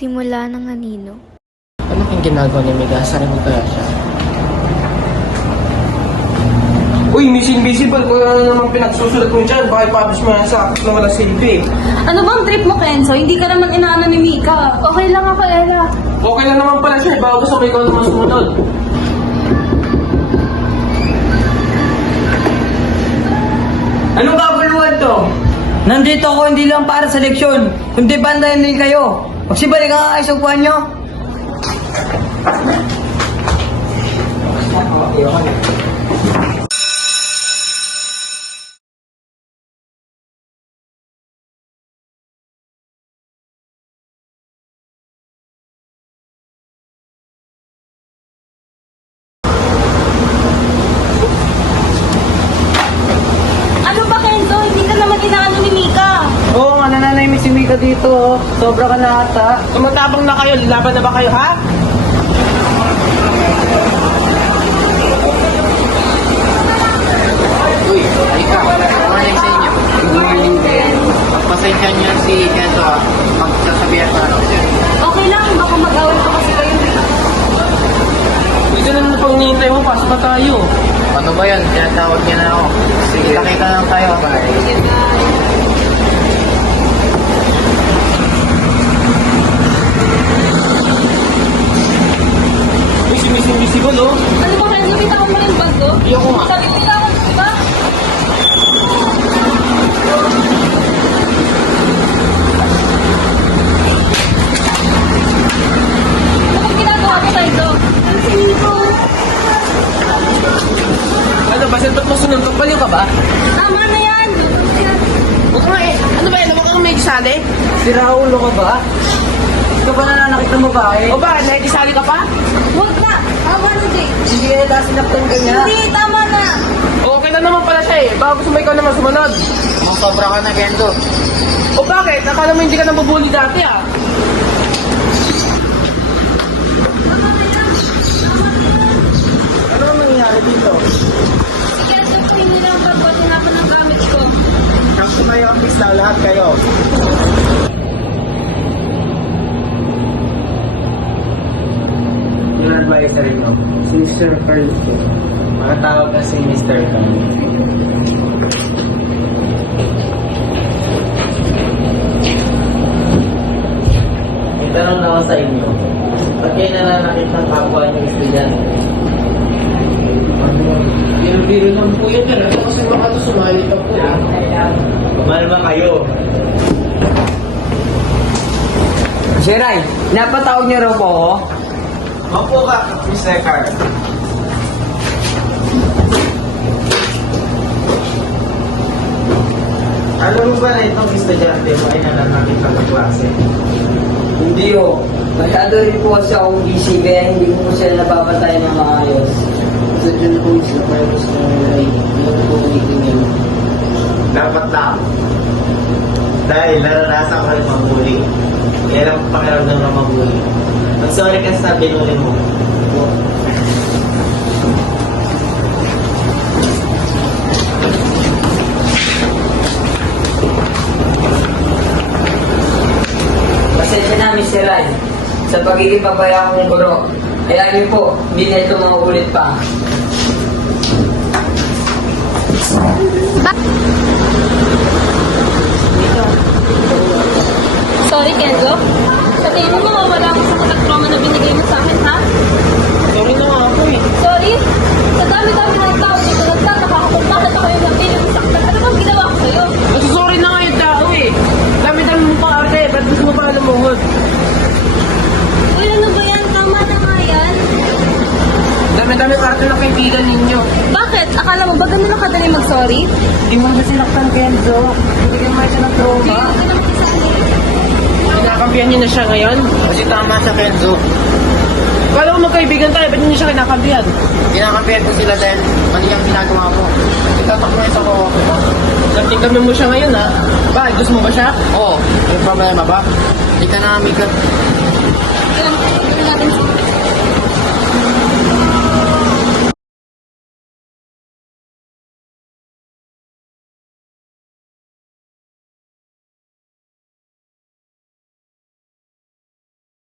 simula ng anino. Ano kang ginagawa ni Mega? Saan mo kaya siya? Uy, Miss Invisible, kung ano naman pinagsusulat mo dyan, baka ipublish mo yan sa akin na wala silbi. Ano bang trip mo, Kenzo? Hindi ka naman inaano ni Mika. Okay lang ako, Ella. Okay lang naman pala siya, baka gusto ko ikaw naman sumunod. Anong kaguluhan to? Nandito ako hindi lang para sa leksyon, kundi bandayan din kayo. Magsibalik ang ayos ang buwan nyo. Ano ba, Kenzo? Hindi ka naman inaano ni Mika. Oo nga, nananahimik si Mika dito. Sobra ka na ata. Tumatabang na kayo, laban na ba kayo, ha? Uy, ikaw. Morning sa inyo. Good morning din. Pagpasensya niyo si Kenzo ha. Magsasabihan pa ako siya. Okay lang, baka mag-away pa kasi kayo. Hindi ka naman pang nihintay mo, pasok pa tayo. Ano ba yan? Tinatawag niya na ako. Sige, nakita lang tayo. Bye. Uy, si Miss Invisible, oh. Ano ba, Kenzo? Bitawan mo yung bag ko? Ayoko nga. Sabi ko bitawan, di ba? Anong ginagawa mo, Kenzo? Si Miko. Ano ba, ba't mo sunod? Baliw ka ba? Tama na yan. Huwag nga eh. Ano ba yan? Huwag kang may kisali? Si Raulo ka ba? Ikaw ba nananakit ng babae? O ba, nakikisali ka pa? Huwag na. Tama na, Jay. Hindi kaya dahil sinaktan ka niya. Hindi, tama na. Okay na naman pala siya eh. Baka gusto mo ikaw naman sumunod. Sobra ka na, Kenzo. O bakit? Akala mo hindi ka nabubuli dati ah. Ano ang nangyayari dito? Si Kenzo po, hindi lang babatin ako ng gamit ko. Tapos kayo ang pista, lahat kayo. Yung advisor nyo, si Mr. Carlson. Makatawag na si Mr. Carlson. May tanong na ako sa inyo. Ba't kayo nananakit ng kapwa niyo estudyante? Biro-biro lang po yun. Ano kasi baka ito sumali ka po. Kumalma kayo. Si Ray, napatawag niyo raw po ako? Mapo ka, Mr. Carl. Alam mo ba na itong estudyante mo ay nananakit ng klase? Hindi o. Masyado rin po kasi akong busy kaya hindi ko po sila napapatay ng maayos. Sa dyan po sila kayo gusto nyo yung po meeting yun. Dapat lang. Dahil naranasan ko rin magbuli. Kaya lang pakiramdam na magbuli. Mag-sorry ka sa binuli mo. Pasensya na, Mr. Ray. Sa pagiging papaya kong guro. Kaya niyo po, hindi na ito mauulit pa. Sorry, Kenzo. Sa tingin mo, mawawala ako sa trauma na binigay mo sa akin, ha? Sorry na nga ako eh. Sorry? Sa dami-dami ng tao dito, nagtataka ako kung bakit ako yung napiling saktan. Ano bang ginawa ko sa'yo? Sorry na nga yung tao eh. Dami-dami mo pa arte. Ba't gusto mo pa lumuhod? Uy, ano ba yan? Tama na nga yan. Dami-dami pa arte ng kaibigan ninyo. Bakit? Akala mo ba ganun lang kadali mag-sorry? Hindi mo ba sinaktan, Kenzo? Bigyan mo siya ng trauma. Hindi naman isa Kinakampihan niyo na siya ngayon? Kasi tama siya, Kenzo. Kala ko magkaibigan tayo. Ba't niyo siya kinakampihan? Kinakampihan ko sila dahil mali ang ginagawa mo. Itatakbo ito ko. Natigami mo siya ngayon ha. Bakit? Gusto mo ba siya? Oo, may problema ba? Hindi ka na, Mika. Kaya, natin